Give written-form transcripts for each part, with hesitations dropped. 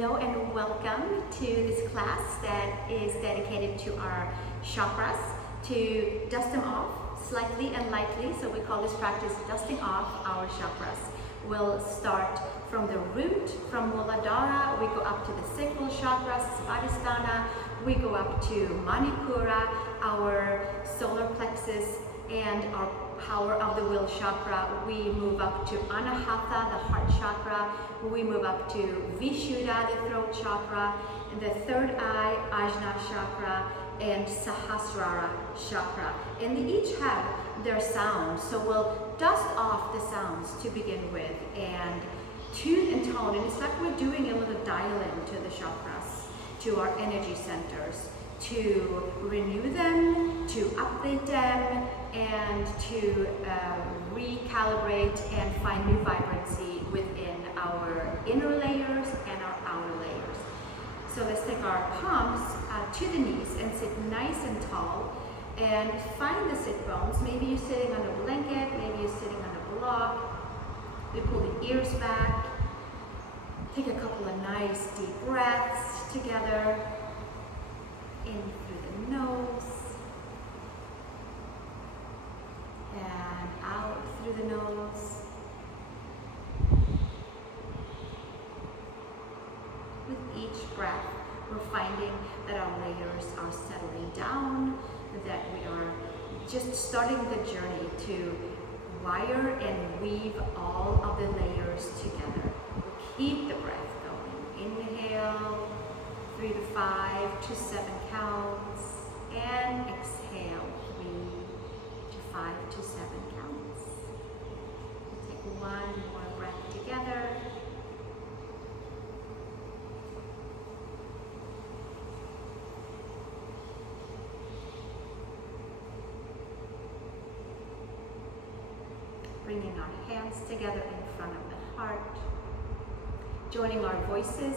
Hello and welcome to this class that is dedicated to our chakras, to dust them off slightly and lightly. So we call this practice dusting off our chakras. We'll start from the root, from Muladhara, we go up to the sacral chakra, Svadhisthana, we go up to Manipura, our solar plexus, and our power of the will chakra. We move up to Anahata, the heart chakra. We move up to Vishuddha, the throat chakra, and the third eye, Ajna chakra, and Sahasrara chakra. And they each have their sounds. So we'll dust off the sounds to begin with and tune and tone. And it's like we're doing a little dial-in to the chakras, to our energy centers, to renew them, to update them, and to recalibrate and find new vibrancy within our inner layers and our outer layers. So let's take our palms to the knees and sit nice and tall and find the sit bones. Maybe you're sitting on a blanket, maybe you're sitting on a block. We pull the ears back. Take a couple of nice deep breaths together. In through the nose and out through the nose. With each breath, we're finding that our layers are settling down, that we are just starting the journey to wire and weave all of the layers together. Keep the breath going. Inhale. 3 to 5 to 7 counts, and exhale 3 to 5 to 7 counts. We'll take one more breath together. Bringing our hands together in front of the heart, joining our voices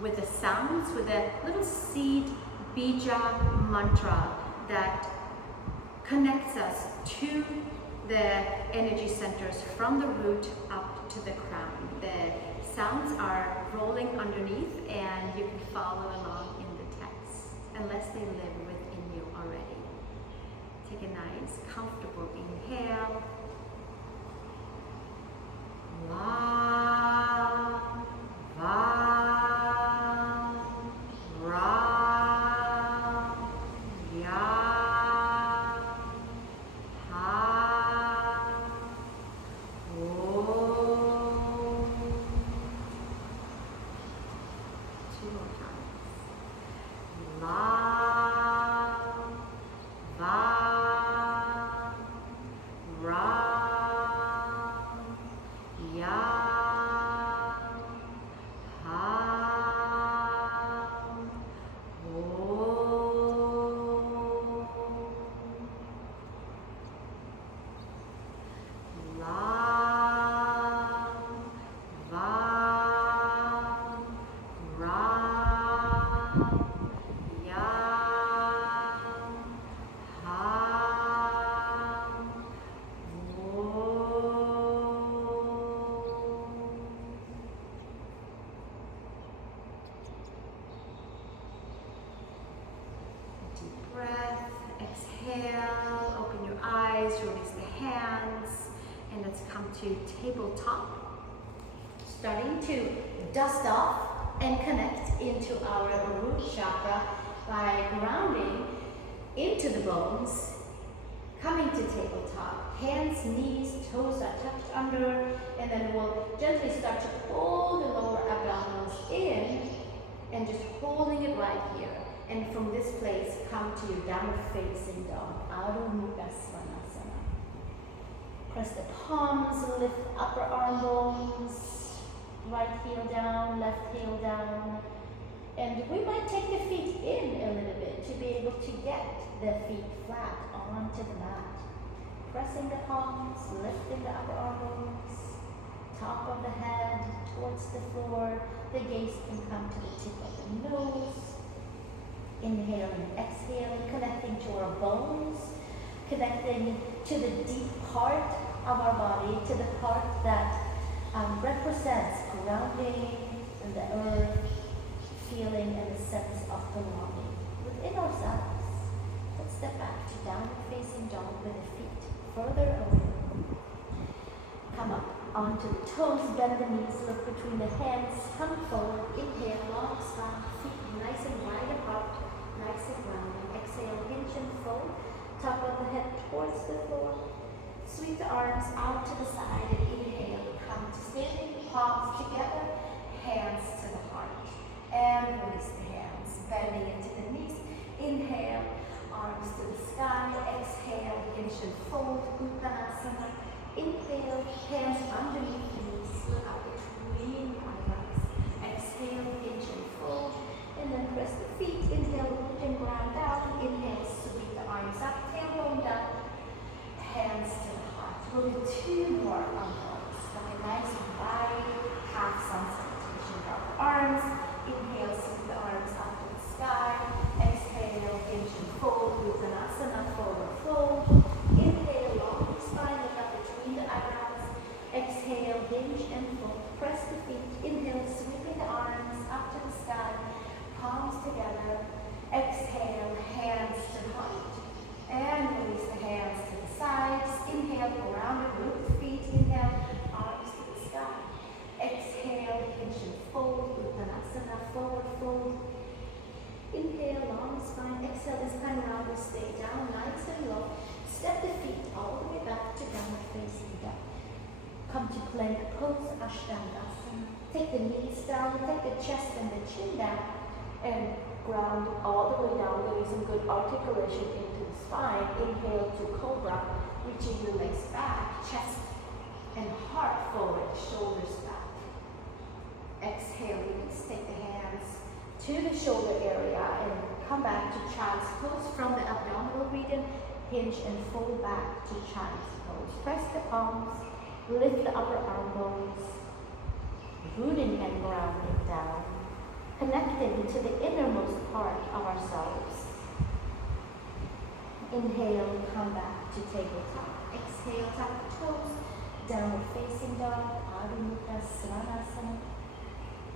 with the sounds, with a little seed bija mantra that connects us to the energy centers from the root up to the crown. The sounds are rolling underneath and you can follow along in the text unless they live within you already. Take a nice, comfortable inhale. La, va. Breath, exhale, open your eyes, release the hands, and let's come to tabletop. Starting to dust off and connect into our root chakra by grounding into the bones, coming to tabletop. Hands, knees, toes are tucked under, and then we'll gently start to pull the lower abdominals in and just holding it right here. And from this place, come to your downward facing dog, Adho Mukha Svanasana. Press the palms, lift upper arm bones, right heel down, left heel down. And we might take the feet in a little bit to be able to get the feet flat onto the mat. Pressing the palms, lifting the upper arm bones, top of the head towards the floor. The gaze can come to the tip of the nose. Inhaling, exhaling, connecting to our bones, connecting to the deep part of our body, to the part that represents grounding in the earth, toes, bend the knees, look between the hands, come forward, inhale, long spine, feet nice and wide apart, nice and rounded. Exhale, hinge and fold, top of the head towards the floor. Sweep the arms out to the side and inhale, come to standing, palms together, hands to the heart. And release the hands, bending into the knees. Inhale, arms to the sky. Exhale, hinge and fold, Uttanasana. Inhale, hands underneath the knees, look up between the eyebrows. Exhale, hinge and fold, and then press the feet. Inhale, root and ground down. Inhale, sweep the arms up, tailbone down, hands to the heart. We'll do 2 more arms, like a nice wide half sun salutation. Drop the arms. Inhale, sweep the arms up to the sky. Exhale, hinge and fold, Uttanasana, forward fold. Inhale, long spine, look up between the eyebrows. Exhale, hinge and fold. Press the feet. Inhale, sweeping the arms up to the sky. Palms together. Exhale, hands to the heart. And release the hands to the sides. Inhale, go around and root the feet. Inhale, arms to the sky. Exhale, hinge and fold. Uttanasana, forward fold. Inhale, long spine. Exhale, this time around we'll stay down nice and low. Step the feet all the way back to downward facing dog. Come to plank pose, Ashtanga. Take the knees down, take the chest and the chin down, and ground all the way down. There is some good articulation into the spine. Inhale to cobra, reaching the legs back, chest and heart forward, shoulders back. Exhale, release, take the hands to the shoulder area and come back to child's pose from the abdominal region. Hinge and fold back to child's pose. Press the palms, lift the upper arm bones, rooting and grounding down, connecting to the innermost part of ourselves. Inhale, come back to tabletop. Exhale, tap the toes, downward facing dog, Adho Mukha Svanasana.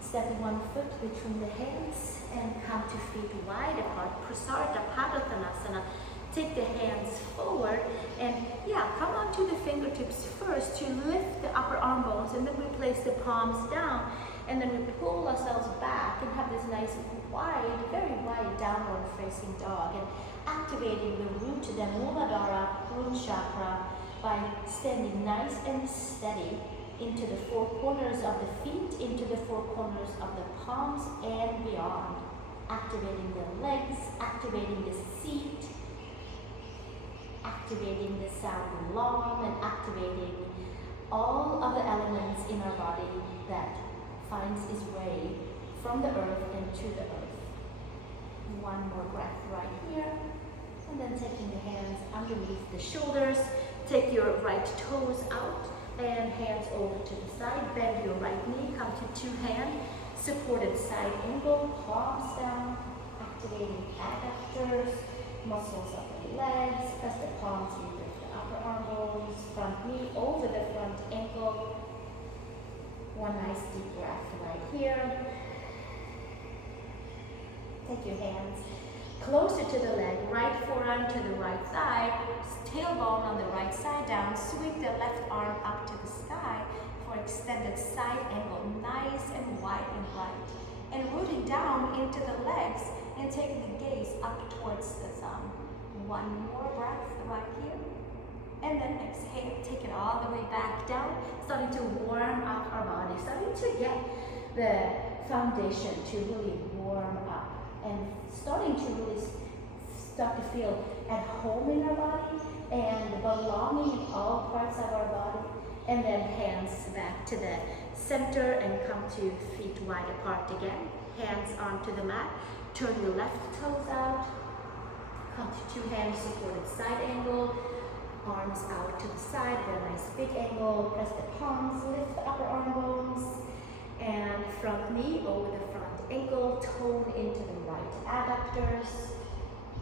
Step 1 foot between the hands and come to feet wide apart, Prasarita Padottanasana. Take the hands forward and come onto the fingertips first to lift the upper arm bones, and then we place the palms down, and then we pull ourselves back and have this nice wide, very wide downward facing dog, and activating the root, the Muladhara root chakra by standing nice and steady into the 4 corners of the feet, into the 4 corners of the palms and beyond. Activating the legs, activating the seat, activating the sound long, and activating all of the elements in our body that finds its way from the earth into the earth. 1 more breath right here, and then taking the hands underneath the shoulders. Take your right toes out and hands over to the side. Bend your right knee, come to 2 hand supported side angle, palms down, activating adductors, muscles of the legs. Press the palms into the upper arm bones, front knee over the front ankle. 1 nice deep breath right here. Take your hands closer to the leg, right forearm to the right side, tailbone on the right side down. Sweep the left arm up to the sky for extended side angle, nice and wide and right. And rooting down into the legs and taking the gaze up towards the thumb. 1 more breath right here. And then exhale, take it all the way back down, starting to warm up our body, starting to get the foundation to really warm up, and starting to really start to feel at home in our body and belonging in all parts of our body. And then hands back to the center and come to feet wide apart again. Hands onto the mat. Turn your left toes out. Come to 2 hands supported side angle. Arms out to the side, a nice big angle. Press the palms, lift the upper arm bones. And front knee over the front ankle. Tone into the right adductors.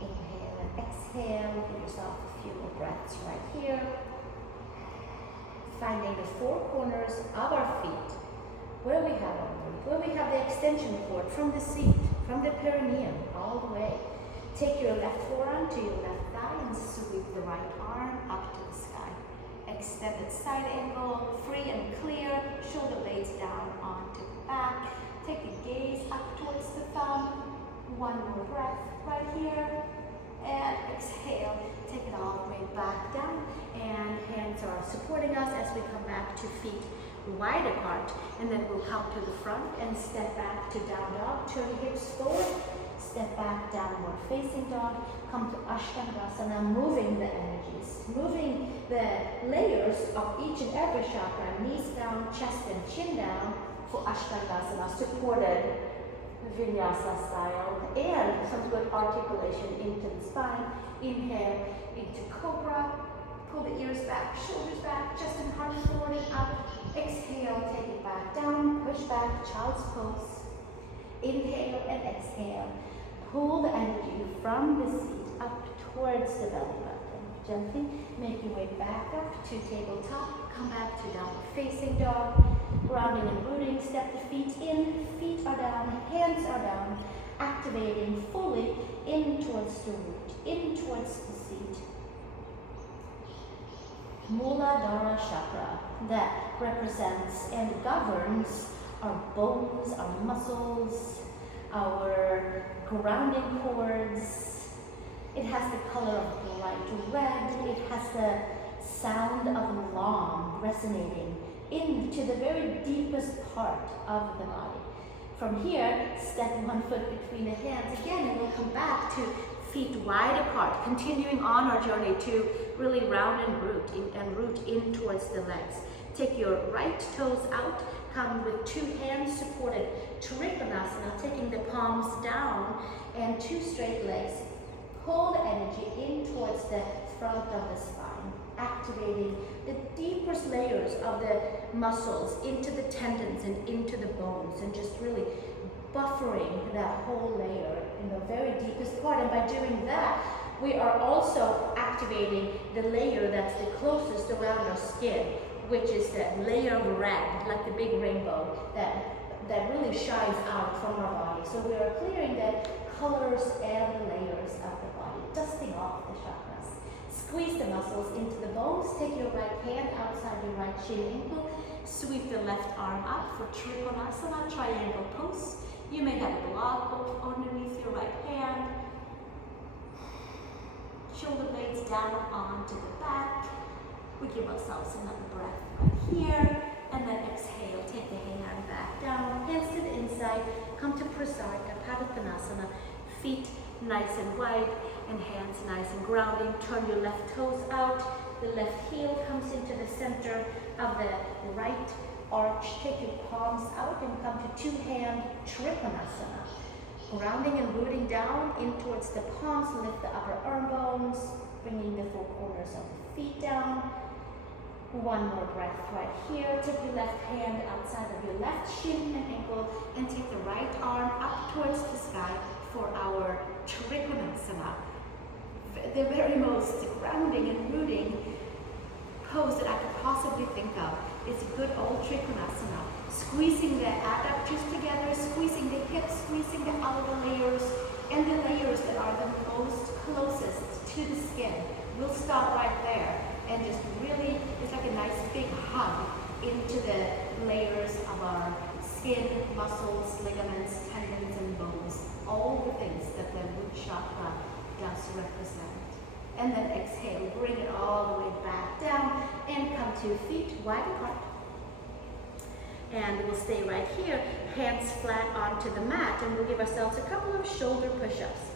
Inhale and exhale. Give yourself a few more breaths right here. Finding the 4 corners of our feet, where we have our root, where we have the extension cord from the seat, from the perineum, all the way. Take your left forearm to your left thigh and sweep the right arm up to the sky. extended side angle, free and clear, shoulder blades down onto the back. Take the gaze up towards the thumb. One more breath right here. And exhale, take it all the way back down. And hands are supporting us as we come back to feet wide apart. And then we'll come to the front and step back to down dog. Turn hips forward. Step back, downward facing dog. Come to Ashtangasana, moving the energies, moving the layers of each and every chakra. Knees down, chest and chin down for Ashtangasana, supported Vinyasa style. And some good articulation into the spine. Inhale into Cobra. Pull the ears back, shoulders back, chest and heart forward and up. Exhale, take it back down, push back, child's pose. Inhale and exhale. Pull the energy from the seat up towards the belly button. Gently make your way back up to tabletop. Come back to downward facing dog. Grounding and rooting. Step the feet in. Feet are down. Hands are down. Activating fully in towards the root. In towards the seat. Muladhara chakra that represents and governs our bones, our muscles, our grounding cords. It has the color of bright red. It has the sound of long resonating into the very deepest part of the body. From here, step one foot between the hands again, and we'll come back to feet wide apart, continuing on our journey to really round and root in towards the legs. Take your right toes out, come with two hands supported, Trikonasana, taking the palms down and two straight legs. Pull the energy in towards the front of the spine, activating the deepest layers of the muscles into the tendons and into the bones, and just really buffering that whole layer in the very deepest part. And by doing that, we are also activating the layer that's the closest around our skin, which is that layer of red, like the big rainbow, that really shines out from our body. So we are clearing the colors and the layers of the body, dusting off the chakras. Squeeze the muscles into the bones. Take your right hand outside your right shin ankle. Sweep the left arm up for Trikonasana, triangle pose. You may have a block underneath your right hand. Shoulder blades down onto the back. We give ourselves another breath right here. And then exhale, take the hand back down, hands to the inside. Come to Prasarika, Padottanasana. Feet nice and wide and hands nice and grounding. Turn your left toes out. The left heel comes into the center of the right arch. Take your palms out and come to two-hand Trikonasana. Grounding and rooting down in towards the palms. Lift the upper arm bones, bringing the four corners of the feet down. One more breath right here. Take your left hand outside of your left shin and ankle and take the right arm up towards the sky for our Trikonasana. The very most grounding and rooting pose that I could possibly think of is a good old Trikonasana. Squeezing the adductors together, squeezing the hips, squeezing the outer layers, and the layers that are the most closest to the skin. We'll stop right there and just really, it's like a nice big hug into the layers of our skin, muscles, ligaments, tendons, and bones. All the things that the root chakra does represent. And then exhale, bring it all the way back down and come to feet wide apart. And we'll stay right here, hands flat onto the mat, and we'll give ourselves a couple of shoulder push-ups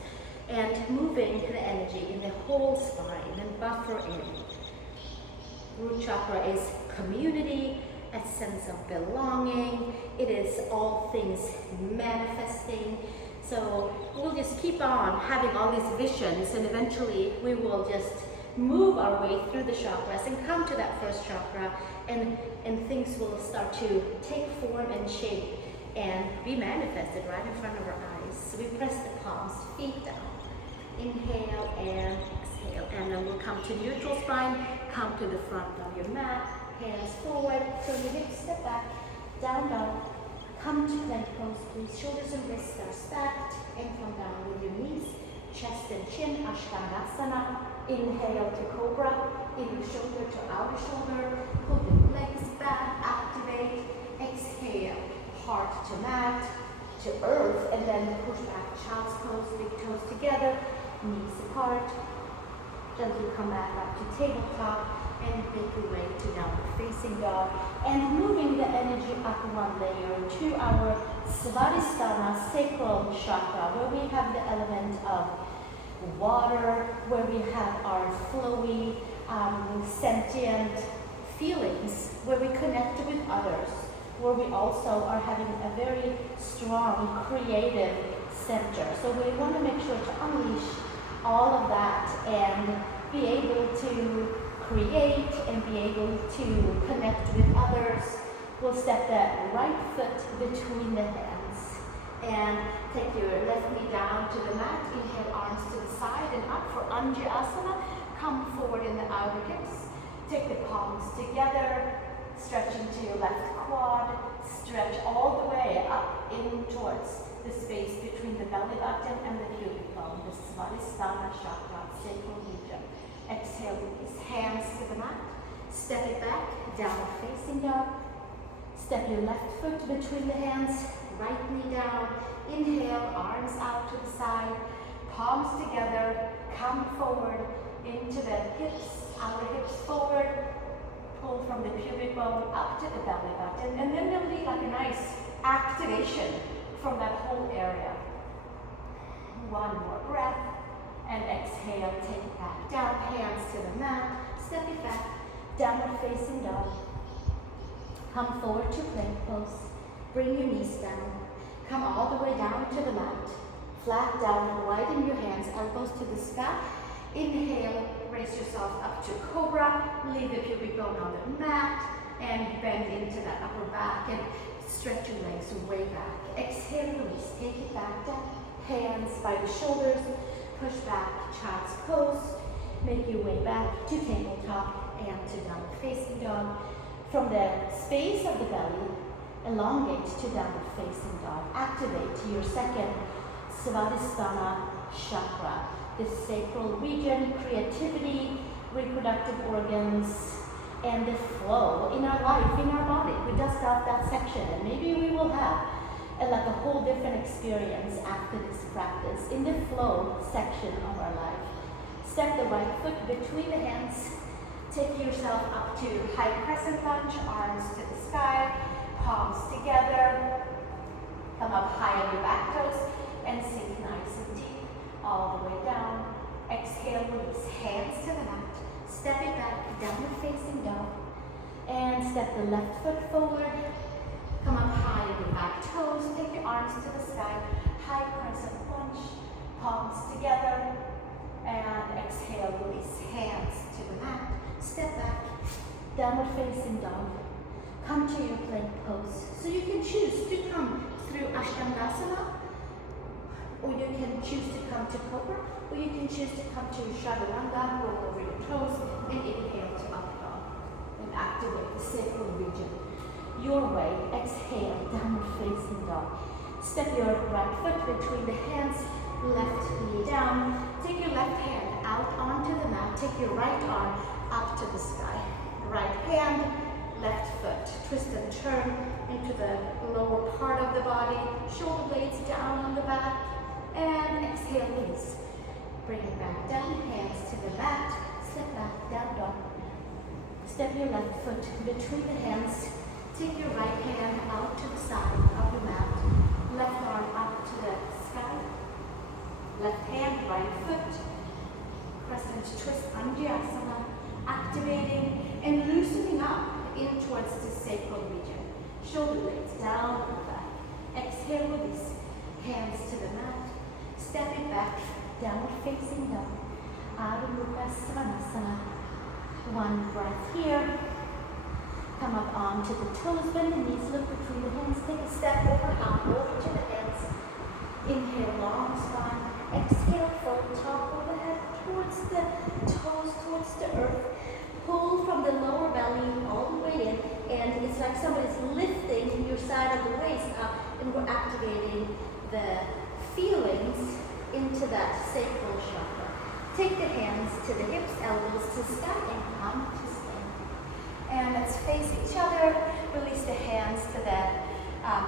and moving the energy in the whole spine and buffer in. Root chakra is community, a sense of belonging. It is all things manifesting. So we'll just keep on having all these visions, and eventually we will just move our way through the chakras and come to that first chakra, and things will start to take form and shape and be manifested right in front of our eyes. So we press the palms, feet down. Inhale and exhale. And then we'll come to neutral spine, come to the front of your mat, hands forward, turn your hips, step back, down dog. Come to plank pose, please. Shoulders and wrists are stacked, and come down with your knees, chest and chin, Ashtangasana. Inhale to cobra, inner shoulder to outer shoulder. Pull your legs back, activate. Exhale, heart to mat, to earth, and then push back, child's pose, big toes together, knees apart. Gently come back up to tabletop and make your way to downward facing dog. And moving the energy up one layer to our Svadhisthana sacral chakra, where we have the element of water, where we have our flowy, sentient feelings, where we connect with others, where we also are having a very strong creative center. So we want to make sure to unleash all of that and be able to create and be able to connect with others. We'll step that right foot between the hands and take your left knee down to the mat. Inhale, arms to the side and up for Anjasana. Come forward in the outer hips. Take the palms together, stretch into your left quad. Stretch all the way up in towards the space between the belly button and the pubic bone, the Svadhisthana chakra, sacral region. Exhale, release hands to the mat. Step it back, downward facing dog. Step your left foot between the hands, right knee down. Inhale, arms out to the side, palms together. Come forward into the hips, outer hips forward. Pull from the pubic bone up to the belly button, and then there'll be like a nice activation from that whole area. One more breath, and exhale, take it back down, hands to the mat, step it back, downward facing dog. Come forward to plank pose, bring your knees down, come all the way down to the mat, flat down, widen your hands, elbows to the sky. Inhale, raise yourself up to cobra, leave the pubic bone on the mat, and bend into that upper back and stretch your legs way back. Exhale, release, take it back down, hands by the shoulders, push back, child's pose, make your way back to tabletop and to downward facing dog. From the space of the belly, elongate to downward facing dog. Activate your second Svadhisthana chakra, the sacral region, creativity, reproductive organs, and the flow in our life, in our body. We dust off that section, and maybe we will have like a whole different experience after this practice in the flow section of our life. Step the right foot between the hands. Take yourself up to high crescent lunge, arms to the sky, palms together. Come up high on your back toes and sink nice and deep all the way down. Exhale, release, hands to the mat. Step it back, downward facing dog. And step the left foot forward. Come up high on your back toes. Take your arms to the sky. High crescent lunge, palms together. And exhale, release, hands to the mat. Step back, downward facing dog. Come to your plank pose. So you can choose to come through Ashtangasana, or you can choose to come to cobra, or you can choose to come to chaturanga, roll over your toes, and inhale to up dog. And activate the sacral region. Your way, exhale, downward facing dog. Step your right foot between the hands, left knee down. Take your left hand out onto the mat. Take your right arm up to the sky. Right hand, left foot. Twist and turn into the lower part of the body. Shoulder blades down on the back. And exhale, release. Bring it back down, hands to the mat. Step back, down dog. Step your left foot between the hands. Take your right hand out to the side of the mat. Left arm up to the sky. Left hand, right foot. Crescent twist, Anjasana. Activating and loosening up in towards the sacral region. Shoulder blades down and back. Exhale, release. Hands to the mat. Step it back, downward facing dog. Adho Mukha Svanasana. One breath here. Come up onto the toes, bend the knees, look between the hands. Take a step over and out, over to the hands. Inhale, long spine. Exhale, fold top of the head towards the toes, towards the earth. Pull from the lower belly all the way in, and it's like somebody's lifting your side of the waist up, and we're activating the feelings into that sacral chakra. Take the hands to the hips, elbows to sky, and come to stand. And let's face each other. Release the hands to the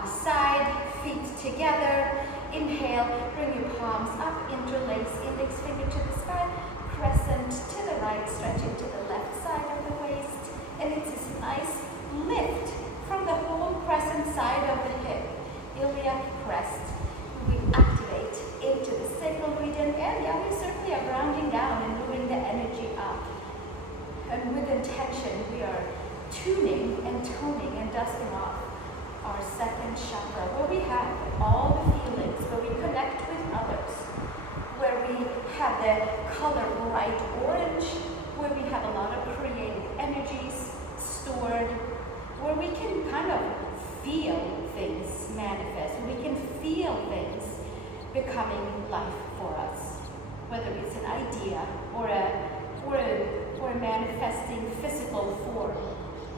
side, feet together. Inhale, bring your palms up, interlace, index finger to the sky, crescent to the right, stretching to the left side of the waist. And it's this nice lift from the whole crescent side of the hip. Iliac crest. We activate into the sacral region, and yeah, we certainly are grounding down and moving the energy up. And with intention, we are tuning and toning and dusting off our second chakra, where we have all the feelings, where we connect with others, where we have the color bright orange, where we have a lot of creative energies stored, where we can kind of feel things manifest, we can feel things becoming life for us, whether it's an idea or a manifesting physical form,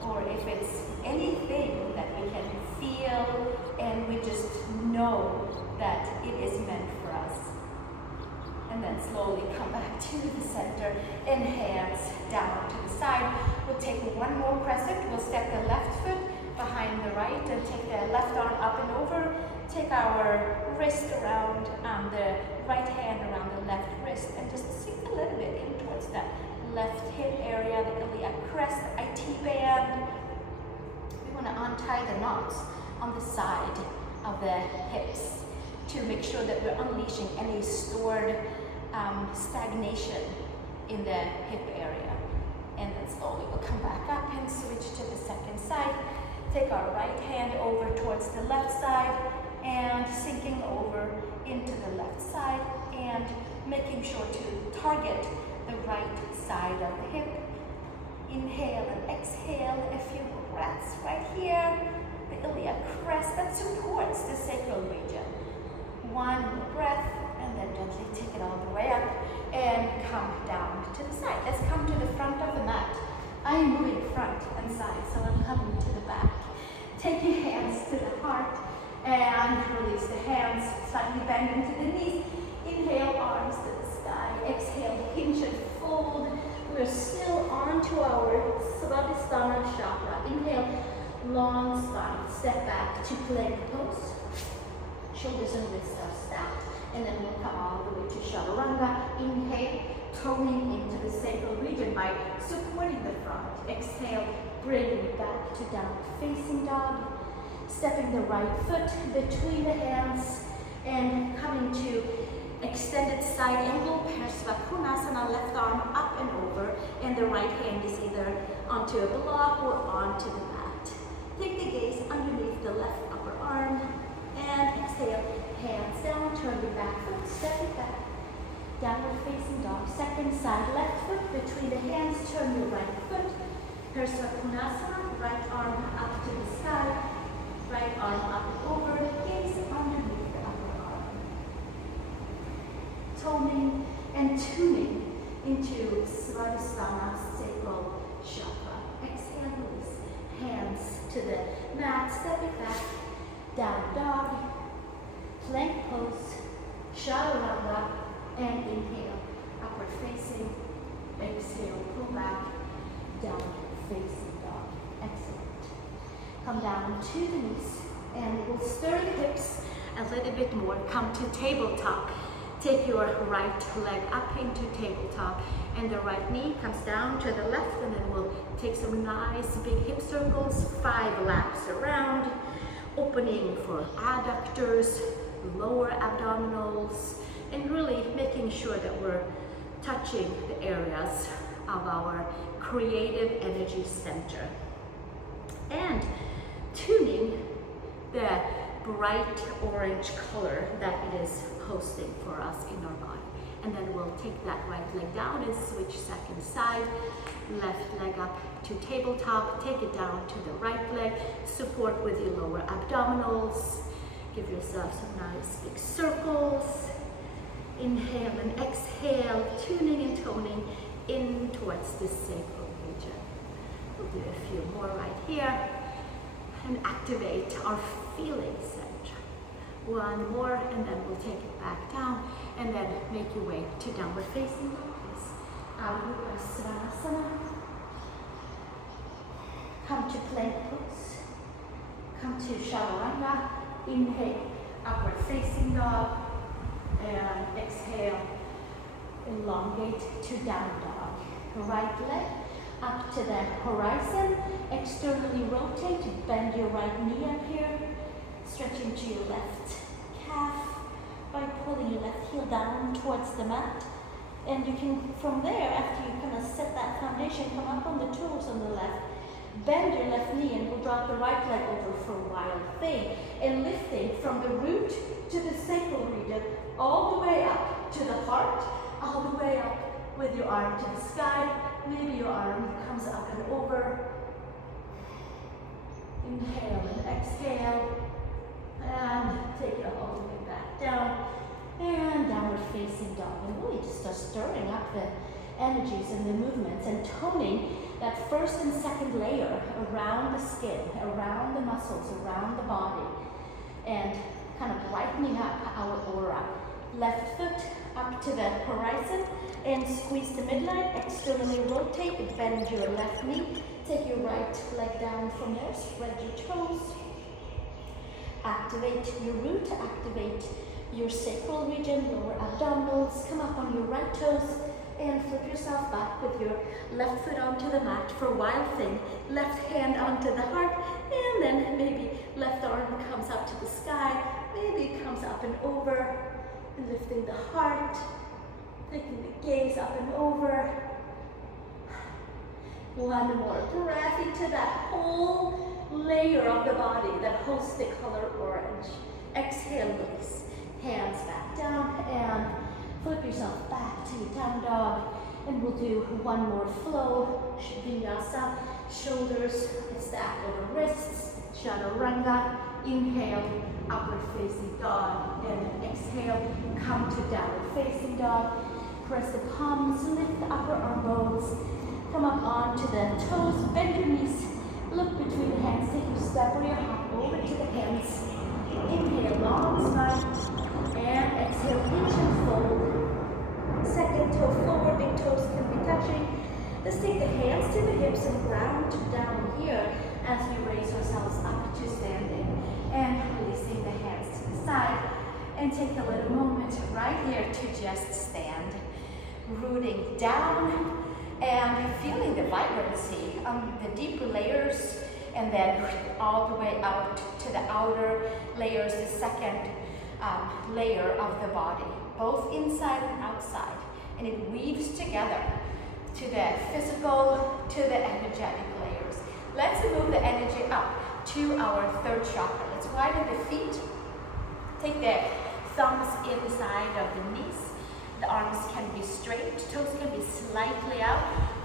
or if it's anything that we can feel and we just know that it is meant for us. And then slowly come back to the center and hands down to the side. We'll take one more crescent. We'll step the left foot behind the right and take the left arm up and over. Take our wrist around the right hand around the left wrist and just sink a little bit in towards that left hip area, the iliac crest, the IT band. We want to untie the knots on the side of the hips to make sure that we're unleashing any stored stagnation in the hip area. And then slowly we'll come back up and switch to the second side. Take our right hand over towards the left side and sinking over into the left side and making sure to target the right side of the hip. Inhale and exhale a few breaths right here. The iliac crest that supports the sacral region. One more breath and then gently take it all the way up and come down to the side. Let's come to the front of the mat. I am moving front and side, so I'm coming to the back. Take your hands to the heart and release the hands, slightly bend into the knees. Inhale, arms to the sky. Exhale, hinge and fold. We're still onto our Svadhisthana chakra. Inhale, long spine. Step back to plank pose. Shoulders and wrists are stacked. And then we'll come all the way to chaturanga. Inhale, toning into the sacral region by supporting the front. Exhale, bring it back to down facing dog. Stepping the right foot between the hands and coming to extended side angle, Parsvakonasana, left arm up and over, and the right hand is either onto a block or onto the mat. Take the gaze underneath the left upper arm and exhale, hands down, turn your back foot, step it back. Downward facing dog, second side, left foot between the hands, turn your right foot. Parsvakonasana, right arm up to the sky. Right arm up and over, gaze underneath the upper arm. Toning and tuning into Svadhisthana sacral chakra. Exhale, release. Hands to the mat, step it back. Down dog, plank pose, chaturanga, and inhale. Upward facing, exhale, pull back, down facing dog. Excellent. Come down to the knees and we'll stir the hips a little bit more. Come to tabletop. Take your right leg up into tabletop and the right knee comes down to the left, and then we'll take some nice big hip circles, 5 laps around, opening for adductors, lower abdominals, and really making sure that we're touching the areas of our creative energy center. And tuning the bright orange color that it is hosting for us in our body. And then we'll take that right leg down and switch second side, left leg up to tabletop, take it down to the right leg, support with your lower abdominals, give yourself some nice big circles, inhale and exhale, tuning and toning in towards the sacral region. We'll do a few more right here and activate our feeling center, One more, and then we'll take it back down, and then make your way to downward facing dog. Svanasana. Come to plank pose. Come to chaturanga. Inhale, upward facing dog, and exhale, elongate to down dog. Right leg up to the horizon. Externally rotate. Bend your right knee up here. Stretch into your left calf by pulling your left heel down towards the mat. And you can, from there, after you kind of set that foundation, come up on the toes on the left, bend your left knee, and we'll drop the right leg over for wild thing. And lifting from the root to the sacral region, all the way up to the heart, all the way up with your arm to the sky. Maybe your arm comes up and over. Inhale and exhale. And take it all the way back down. And downward facing dog. And really just start stirring up the energies and the movements and toning that first and second layer around the skin, around the muscles, around the body. And kind of brightening up our aura. Left foot up to the horizon and squeeze the midline. Externally rotate, bend your left knee. Take your right leg down from there, spread your toes. Activate your root, activate your sacral region, lower abdominals. Come up on your right toes and flip yourself back with your left foot onto the mat for wild thing. Left hand onto the heart, and then maybe left arm comes up to the sky. Maybe it comes up and over, and lifting the heart, taking the gaze up and over. One more breath into that whole layer of the body that holds the color orange. Exhale, release. Hands back down and flip yourself back to down dog. And we'll do one more flow. Vinyasa, shoulders stack over wrists. Chaturanga. Inhale, upward facing dog. And then exhale, come to downward facing dog. Press the palms, lift the upper arm bones. Come up onto the toes, bend your knees. Look between the hands, take your step or your hop over to the hands. Inhale, long spine, and exhale, hinge and fold. Second toe forward, big toes can be touching. Let's take the hands to the hips and ground down here as we raise ourselves up to standing. And releasing the hands to the side. And take a little moment right here to just stand. Rooting down. And feeling the vibrancy, the deeper layers, and then all the way out to the outer layers, the second layer of the body, both inside and outside. And it weaves together to the physical, to the energetic layers. Let's move the energy up to our third chakra. Let's widen the feet. Take the thumbs inside of the knees. The arms can be straight, toes can be slightly out.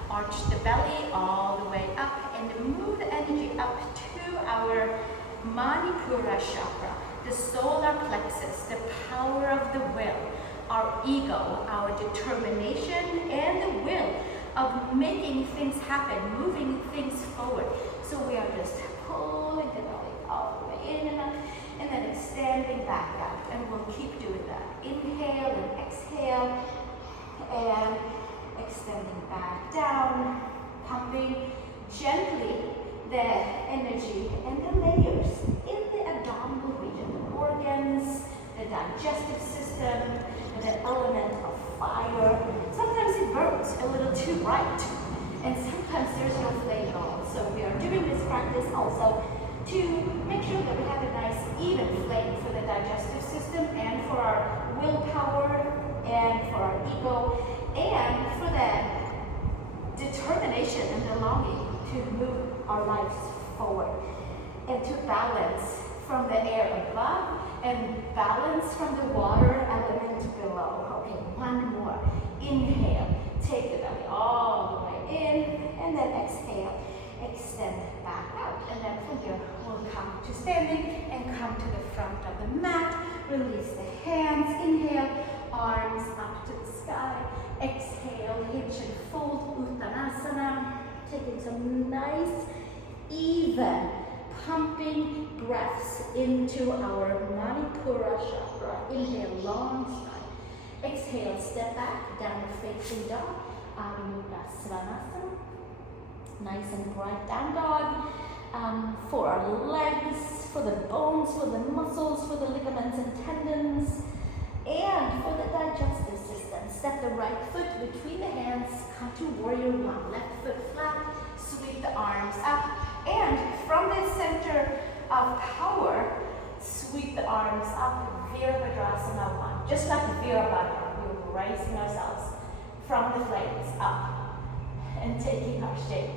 Arch the belly all the way up and move the energy up to our Manipura chakra, the solar plexus, the power of the will, our ego, our determination, and the will of making things happen, moving things forward. So we are just pulling the belly all the way in and up, and then extending back out. And we'll keep doing that. Inhale and exhale, and extending back down, pumping gently the energy and the layers in the abdominal region, the organs, the digestive system, the element of fire. Sometimes it burns a little too bright, and sometimes there's no flame at all. So we are doing this practice also to make sure that we have a nice even flame for the digestive system and for our willpower and for our ego and for the determination and the longing to move our lives forward and to balance from the air above and balance from the water element below. Okay, one more. Inhale, take the belly all the way in, and then exhale, extend back out. And then from here, we'll come to standing and come to the front of the mat. Release the hands. Inhale, arms up to the sky. Exhale, hinge and fold, Uttanasana. Taking some nice, even pumping breaths into our Manipura chakra. Inhale, long spine. Exhale, step back, downward facing dog. Mukha Svanasana. Nice and bright down dog. For our legs, for the bones, for the muscles, for the ligaments and tendons, and for the digestive system. Step the right foot between the hands, come to warrior one. Left foot flat, sweep the arms up, and from the center of power, sweep the arms up, Virabhadrasana one. Just like Virabhadra, we're raising ourselves from the flames up and taking our shape.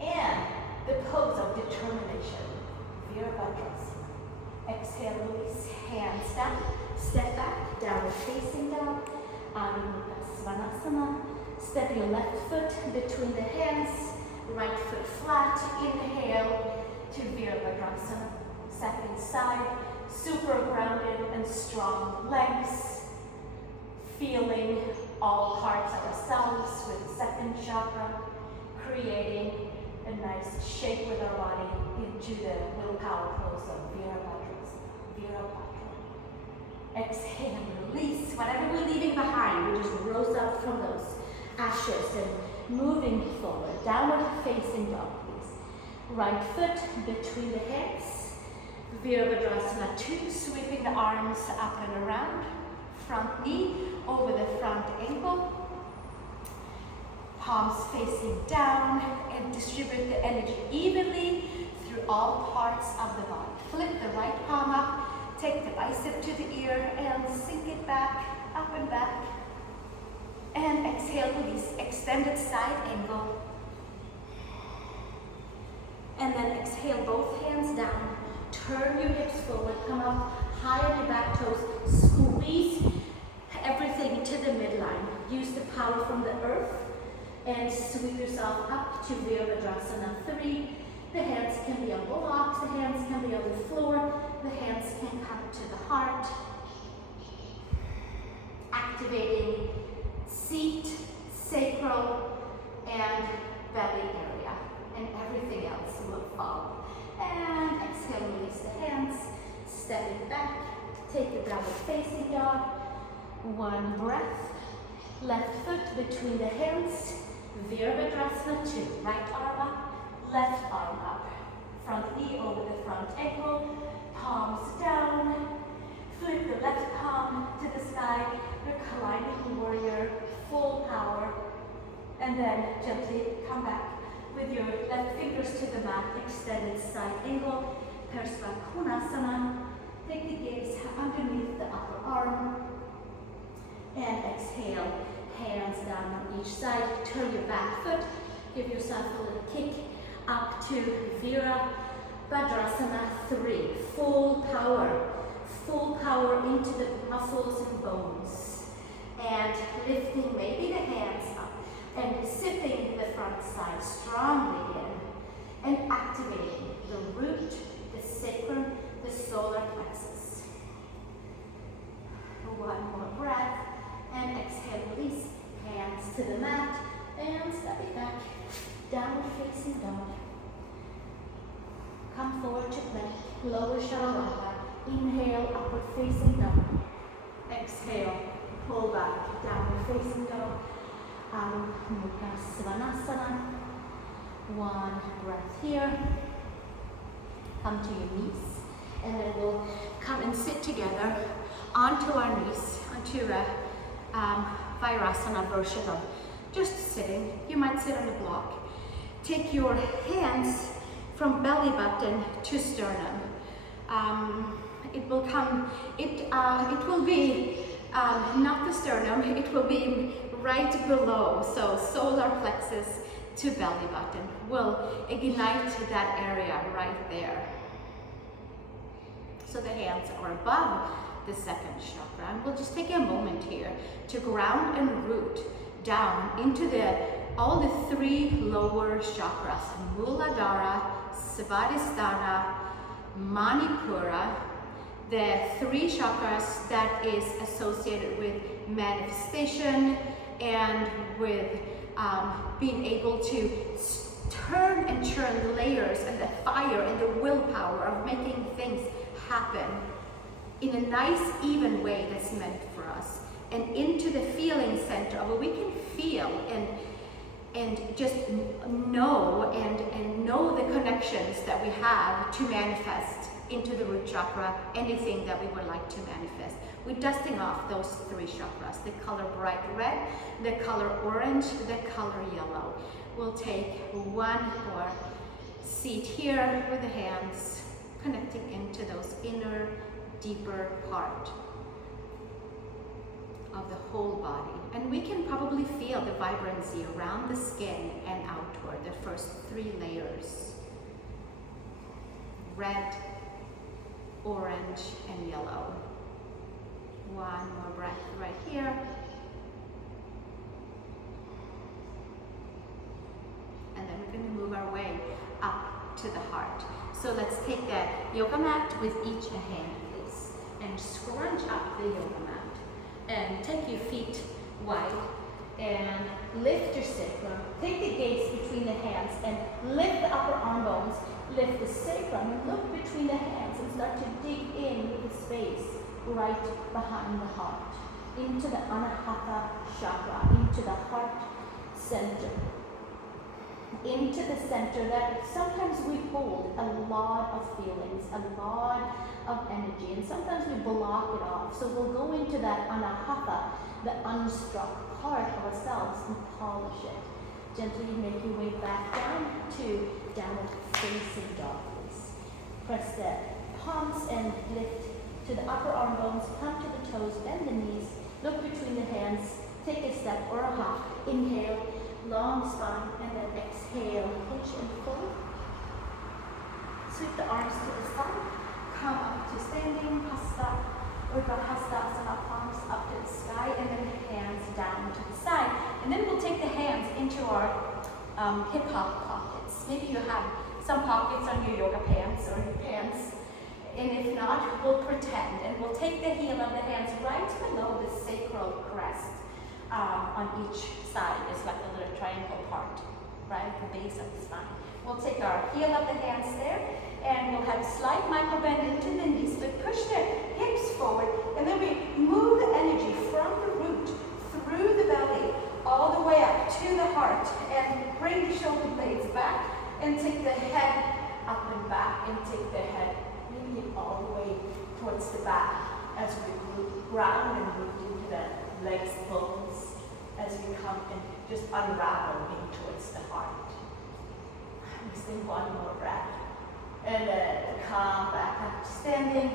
And the pose of determination, Virabhadrasana. Exhale, release, hands down, step back, downward facing dog, Mukha Svanasana. Step your left foot between the hands, right foot flat, inhale to Virabhadrasana. Second side, super grounded and strong legs, feeling all parts of ourselves with the second chakra, creating a nice shape with our body into the willpower pose of Virabhadrasana. Virabhadra. Exhale, release. Whatever we're leaving behind, we just rose up from those ashes and moving forward. Downward facing dog, please. Right foot between the hands. Virabhadrasana 2, sweeping the arms up and around. Front knee over the front ankle. Palms facing down and distribute the energy evenly through all parts of the body. Flip the right palm up, take the bicep to the ear and sink it back, up and back. And exhale, release, extended side angle. And then exhale, both hands down. Turn your hips forward, come up high on your back toes, squeeze everything to the midline. Use the power from the earth and sweep yourself up to Virabhadrasana 3. The hands can be on blocks, the hands can be on the floor, the hands can come to the heart. Activating seat, sacral, and belly area, and everything else will follow. And exhale, release the hands, step it back, take the downward facing dog. One breath, left foot between the hands, Virabhadrasana 2, right arm up, left arm up, front knee over the front ankle, palms down, flip the left palm to the sky, reclining warrior, full power, and then gently come back with your left fingers to the mat, extended side angle, Parsvakonasana. Take the gaze underneath the upper arm, and exhale, hands down on each side, turn your back foot, give yourself a little kick up to Virabhadrasana 3, full power into the muscles and bones, and lifting maybe the hands up, and sipping the front side strongly in, and activating the root, the sacrum, the solar plexus. One more breath, and exhale, release, hands to the mat, and step it back, downward facing dog. Come forward to plank, lower chaturanga, inhale, upward facing dog. Exhale, pull back, downward facing dog. Mukha Svanasana. One breath here. Come to your knees, and then we'll come and sit together onto our knees, onto a Virasana version of just sitting. You might sit on a block. Take your hands from belly button to sternum. It will come, it will be not the sternum, it will be right below. So solar plexus to belly button will ignite that area right there. So the hands are above the second chakra. And we'll just take a moment here to ground and root down into all the 3 lower chakras, Muladhara, Svadhisthana, Manipura, the 3 chakras that is associated with manifestation and with being able to turn and churn the layers and the fire and the willpower of making things happen in a nice, even way that's meant for us, and into the feeling center where we can feel and just know and know the connections that we have to manifest into the root chakra anything that we would like to manifest. We're dusting off those 3 chakras, the color bright red, the color orange, the color yellow. We'll take one more seat here with the hands connecting into those inner, deeper part of the whole body. And we can probably feel the vibrancy around the skin and outward, the first 3 layers. Red, orange, and yellow. One more breath right here. And then we're going to move our way up to the heart. So let's take that yoga mat with each a hand, please. And scrunch up the yoga mat. And take your feet wide and lift your sacrum. Take the gaze between the hands and lift the upper arm bones. Lift the sacrum and look between the hands and start to dig in with the space right behind the heart. Into the Anahata chakra, into the heart center. Into the center that sometimes we hold a lot of feelings, a lot of energy, and sometimes we block it off. So we'll go into that Anahata, the unstruck part of ourselves, and polish it. Gently make your way back down to downward facing dog, please. Press the palms and lift to the upper arm bones, come to the toes, bend the knees, look between the hands, take a step or a hop. Inhale, long spine, and then exhale, push and pull. Sweep the arms to the side, come up to standing, hasta, or hastasana, palms up to the sky, and then hands down to the side. And then we'll take the hands into our hip hop pockets. Maybe you have some pockets on your yoga pants or your pants. And if not, we'll pretend. And we'll take the heel of the hands right below the sacral crest on each side. It's like a little triangle part, right? The base of the spine. We'll take our heel of the hands there, and we'll have a slight micro bend into the knees, but push the hips forward, and then we move the energy from the root through the belly all the way up to the heart, and bring the shoulder blades back, and take the head up and back, and take the head really all the way towards the back as we move ground and move into the legs, bones, as we come and just unravel in towards the heart. Just take one more breath. And then come back up to standing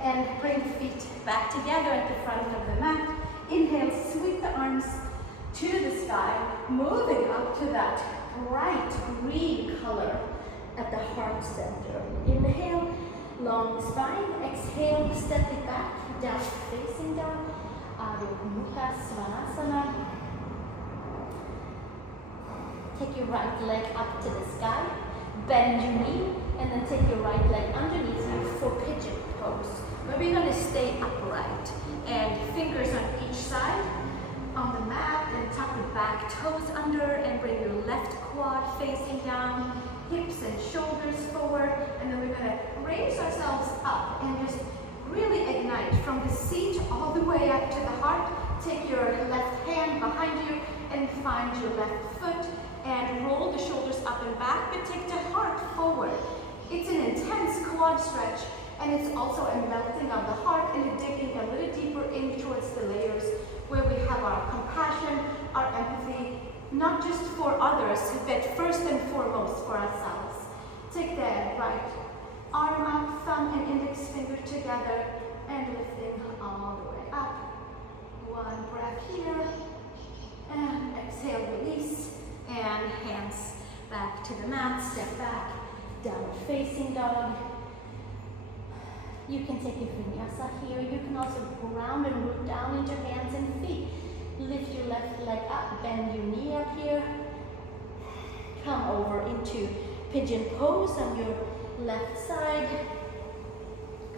and bring feet back together at the front of the mat. Inhale, sweep the arms to the sky, moving up to that bright green color at the heart center. Inhale, long spine. Exhale, step it back, down facing dog. Adho Mukha Svanasana. Take your right leg up to the sky, bend your knee, and then take your right leg underneath you for pigeon pose, where we're going to stay upright, and fingers on each side on the mat, and tuck the back toes under, and bring your left quad facing down, hips and shoulders forward, and then we're going to raise ourselves up and just really ignite from the seat all the way up to the heart. Take your left hand behind you and find your left foot, and roll the shoulders up and back, but take the heart forward. It's an intense quad stretch, and it's also a melting of the heart and a digging a little deeper in towards the layers where we have our compassion, our empathy, not just for others, but first and foremost for ourselves. Take the right arm up, thumb and index finger together, and lifting all the way up. One breath here, and exhale, release. And hands back to the mat, step back, downward facing dog. You can take your vinyasa here. You can also ground and root down into hands and feet. Lift your left leg up, bend your knee up here. Come over into pigeon pose on your left side.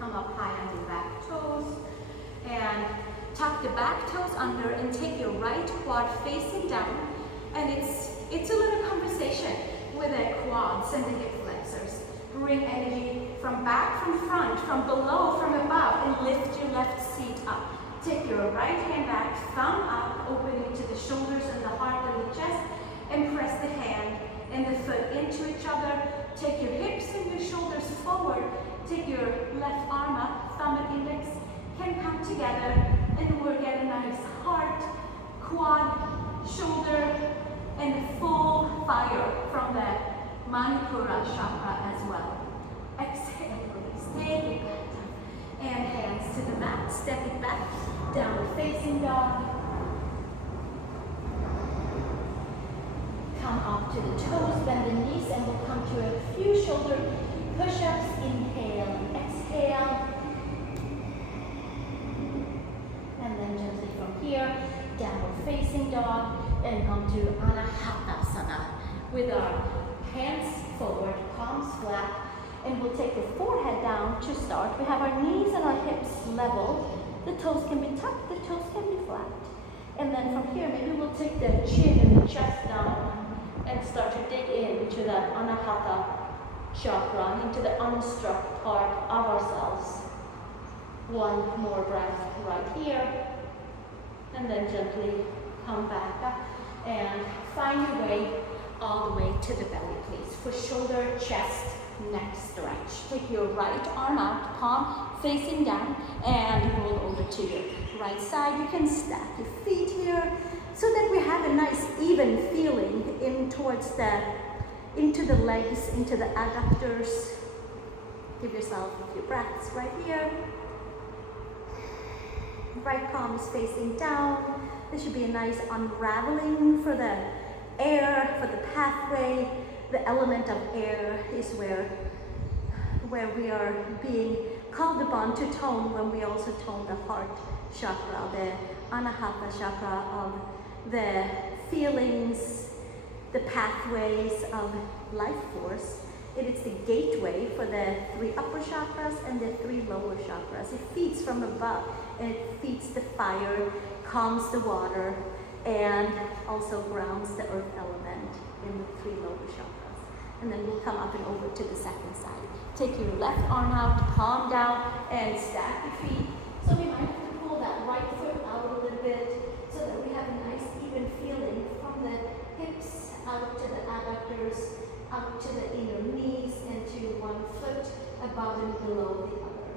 Come up high on your back toes. And tuck the back toes under and take your right quad facing down. And it's a little conversation with the quads and the hip flexors. Bring energy from back, from front, from below, from above, and lift your left seat up. Take your right hand back, thumb up, opening to the shoulders and the heart and the chest, and press the hand and the foot into each other. Take your hips and your shoulders forward. Take your left arm up, thumb and index can come together, and we'll get a nice heart, quad, shoulder, and full fire from the Manipura chakra as well. Exhale, release, take it back down. And hands to the mat, step it back, downward facing dog. Come up to the toes, bend the knees, and we'll come to a few shoulder push-ups. Inhale and exhale. And then gently from here, downward facing dog, and come to Anahatasana with our hands forward, palms flat, and we'll take the forehead down to start. We have our knees and our hips level. The toes can be tucked, the toes can be flat. And then from here, maybe we'll take the chin and the chest down and start to dig into the Anahata chakra, into the unstruck part of ourselves. One more breath right here. And then gently come back up and find your way all the way to the belly, please. For shoulder, chest, neck stretch. Take your right arm out, palm facing down, and roll over to your right side. You can stack your feet here so that we have a nice even feeling in towards into the legs, into the adductors. Give yourself a few breaths right here. Right palm is facing down. There should be a nice unraveling for the air, for the pathway. The element of air is where we are being called upon to tone when we also tone the heart chakra, the Anahata chakra of the feelings, the pathways of life force. It is the gateway for the 3 upper chakras and the 3 lower chakras. It feeds from above, and it feeds the fire, calms the water, and also grounds the earth element in the 3 lower chakras. And then we'll come up and over to the second side. Take your left arm out, palm down, and stack your feet. So we might have to pull that right foot out a little bit so that we have a nice even feeling from the hips out to the adductors, out to the inner knees, and to one foot above and below the other.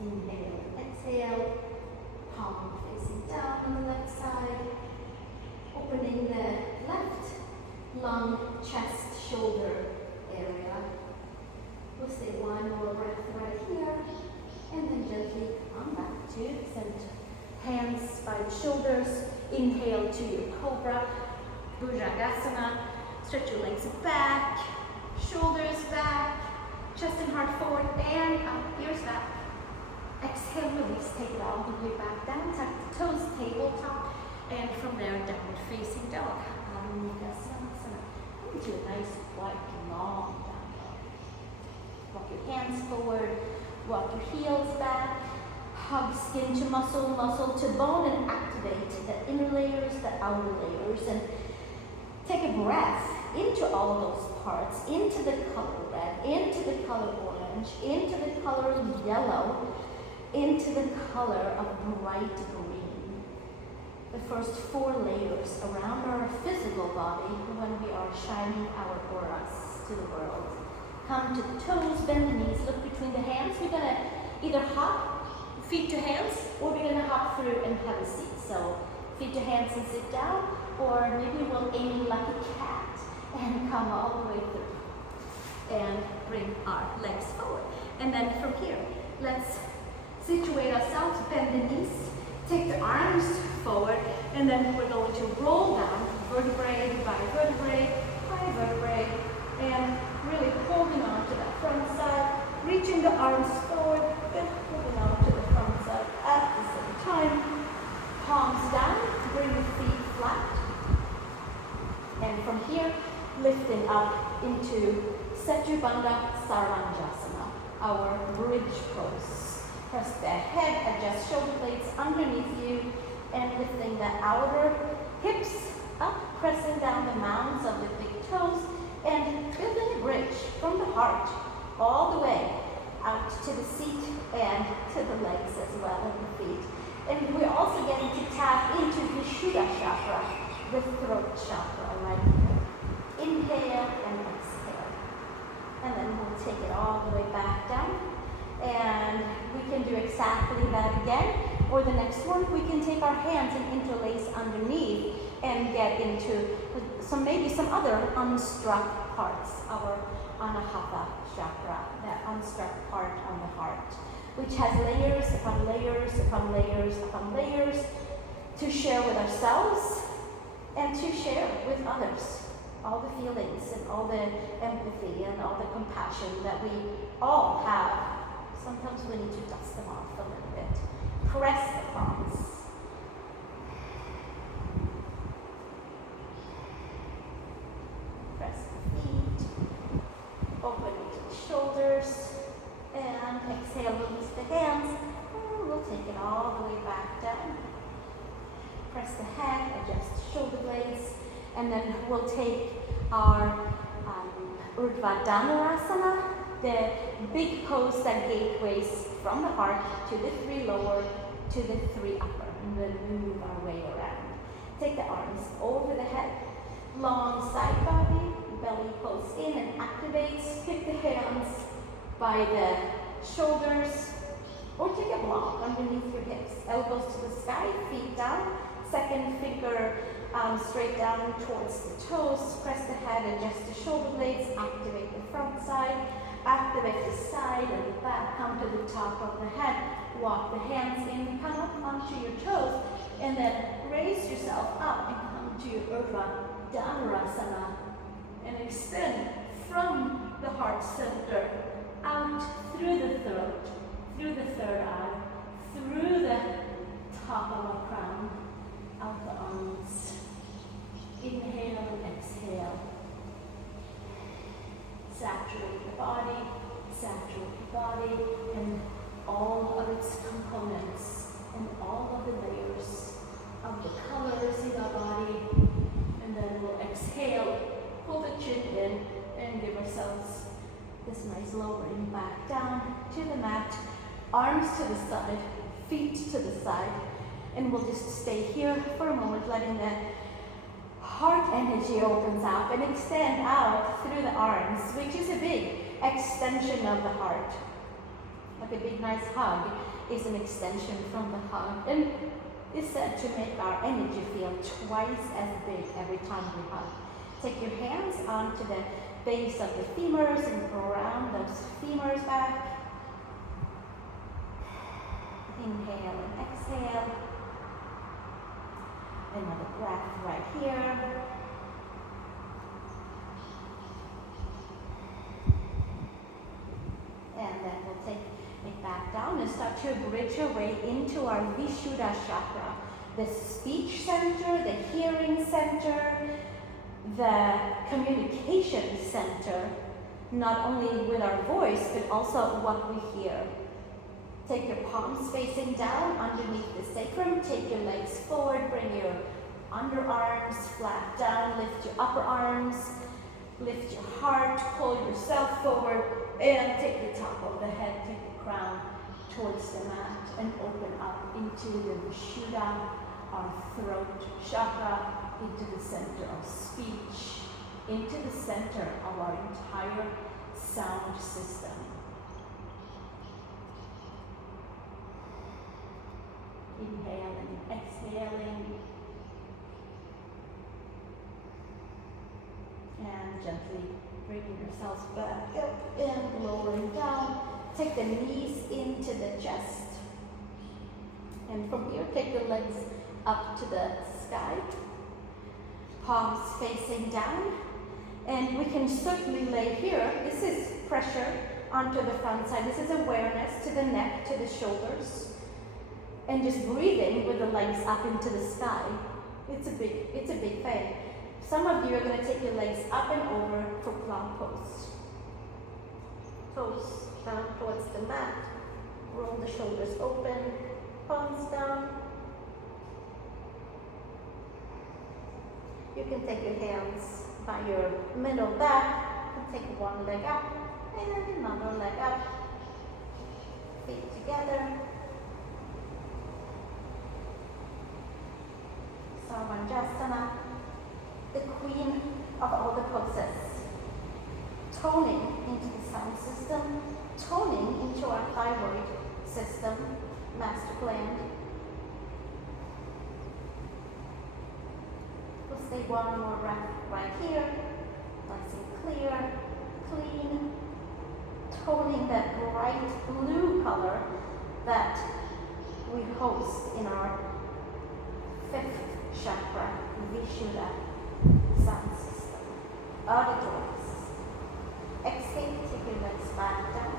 Inhale, exhale, palm facing down on the left side, opening the left lung, chest, shoulder area. We'll stay one more breath right here, and then gently come back to center. Hands by the shoulders, inhale to your cobra, Bhujangasana. Stretch your legs back, shoulders back, chest and heart forward, and up, ears back. Exhale, release, take it all the way back down, tuck the toes, tabletop, and from there, downward facing dog. Into a nice, wide, long down dog. Walk your hands forward, walk your heels back, hug skin to muscle, muscle to bone, and activate the inner layers, the outer layers, and take a breath into all of those parts, into the color red, into the color orange, into the color yellow, into the color of bright green. The first 4 layers around our physical body when we are shining our auras to the world. Come to the toes, bend the knees, look between the hands. We're gonna either hop feet to hands, or we're gonna hop through and have a seat. So feet to hands and sit down, or maybe we'll aim like a cat and come all the way through and bring our legs forward. And then from here, let's situate ourselves, bend the knees, take the arms forward, and then we're going to roll down vertebrae by vertebrae by vertebrae, and really holding on to that front side, reaching the arms forward, and holding on to the front side at the same time. Palms down, bring the feet flat. And from here, lifting up into Setu-Bandha Saranjasana, our bridge pose. Press the head, adjust shoulder blades underneath you, and lifting the outer hips up, pressing down the mounds of the big toes, And building a bridge from the heart all the way out to the seat and to the legs as well and the feet. And we're also getting to tap into the Vishuddha chakra, the throat chakra right here. Inhale and exhale. And then we'll take it all the way back down. And we can do exactly that again. Or the next one, we can take our hands and interlace underneath and get into maybe some other unstruck parts, our Anahata chakra, that unstruck part on the heart, which has layers upon layers upon layers upon layers to share with ourselves and to share with others. All the feelings and all the empathy and all the compassion that we all have. Sometimes we need to dust them off a little bit. Press the palms. Press the feet. Open into the shoulders. And exhale, release the hands. And we'll take it all the way back down. Press the head, adjust the shoulder blades. And then we'll take our Urdhva Dhanurasana, the big pose that gateways from the heart to the 3 lower to the 3 upper, and then move our way around. Take the arms over the head, long side body, belly pulls in and activates. Pick the hands by the shoulders, or take a block underneath your hips. Elbows to the sky, feet down, second finger straight down towards the toes. Press the head, adjust the shoulder blades, activate the front side. Activate the side and the back, come to the top of the head, walk the hands in, come up onto your toes, and then raise yourself up and come to your Urdhva Dhanurasana, and extend from the heart center, out through the throat, through the third eye, through the top of our crown, out the arms. Inhale and exhale. Saturate the body, and all of its components, and all of the layers of the colors in our body. And then we'll exhale, pull the chin in, and give ourselves this nice lowering back down to the mat, arms to the side, feet to the side, and we'll just stay here for a moment, letting the heart energy opens up and extend out through the arms, which is a big extension of the heart. Like a big nice hug is an extension from the hug, and is said to make our energy feel twice as big every time we hug. Take your hands onto the base of the femurs and go around those femurs back. Inhale and exhale. Another breath right here. And then we'll take it back down and start to bridge your way into our Vishuddha chakra, the speech center, the hearing center, the communication center, not only with our voice, but also what we hear. Take your palms facing down underneath the sacrum. Take your legs forward. Bring your underarms flat down. Lift your upper arms. Lift your heart. Pull yourself forward. And take the top of the head, take the crown towards the mat, and open up into the Vishuddha, our throat chakra, into the center of speech, into the center of our entire sound system. Inhaling, exhaling, and gently bringing yourselves back up and lowering down. Take the knees into the chest, and from here take the legs up to the sky, palms facing down, and we can certainly lay here. This is pressure onto the front side. This is awareness to the neck, to the shoulders. And just breathing with the legs up into the sky. It's a big thing. Some of you are going to take your legs up and over for plank pose. Toes down towards the mat. Roll the shoulders open. Palms down. You can take your hands By your middle back, take one leg up and another leg up. Feet together. Sarvanjasana, the queen of all the poses. Toning into the sound system, toning into our thyroid system, master gland. We'll stay one more breath right here, nice and clear, clean, toning that bright blue color that we host in our 5th chakra, Vishuddha sound system. Auditories. Exhale, take your legs back down.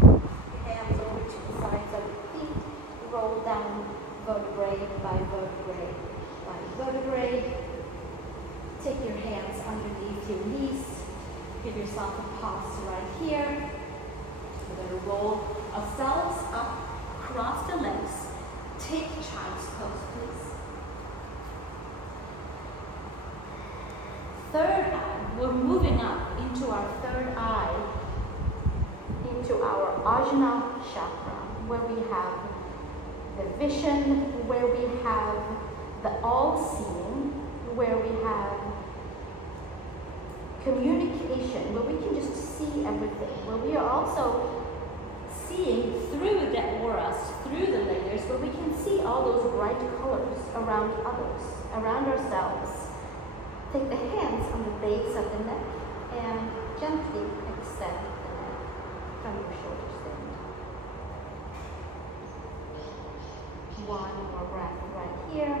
Your hands over to the sides of your feet. Roll down vertebrae by vertebrae by vertebrae. Take your hands underneath your knees. Give yourself a pause right here. We're going to roll ourselves up, cross the legs. Take child's pose, please. Third eye, we're moving up into our third eye, into our Ajna chakra, where we have the vision, where we have the all-seeing, where we have communication, where we can just see everything, where we are also seeing through the auras, through the layers, where we can see all those bright colors around others, around ourselves. Take the hands on the base of the neck and gently extend the neck from your shoulder stand. One more breath right here.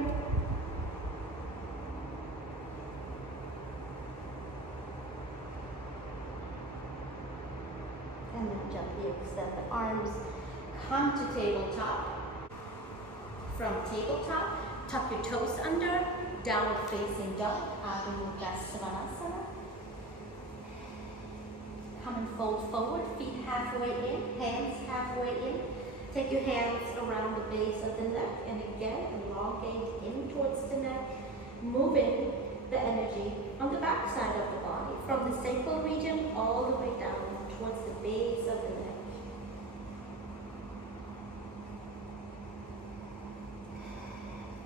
And then gently extend the arms. Come to tabletop. From tabletop, tuck your toes under, downward facing dog, Adho Mukha Svanasana. Come and fold forward, feet halfway in, hands halfway in. Take your hands around the base of the neck and again elongate in towards the neck, moving the energy on the back side of the body, from the sacral region all the way down towards the base of the neck.